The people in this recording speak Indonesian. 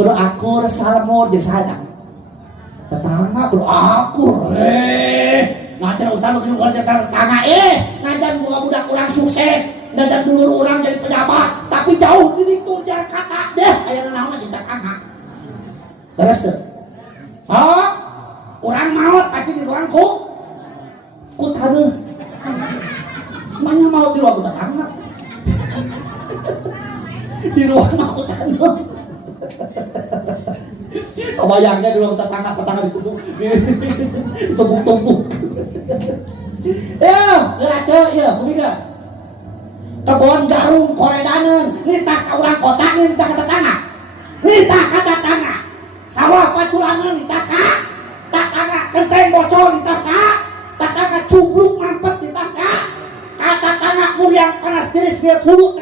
kudu akur salemur jeung saha tetangga kudu akur ngajar ustaz nu kerja tetangga ngajar budak urang sukses ngajar dulur urang jadi pejabat tapi jauh di ditu jalan kata deh aya naon jadi tetangga terus tuh urang maot pasti di urang ku taneuh mana maot di ruang tetangga di ruang mah ku taneuh bayangnya di ruang tetangga ditutup tumpuk-tumpuk ngerace kumiga kebon garum koredaneun nitah ka urang kota nitah ka tetangga sawah paculaneun nitah ka tetangga kenteng bocor nitah ka tetangga cubluk mampet nitah ka tetangga mulyang panas tiris liat hulu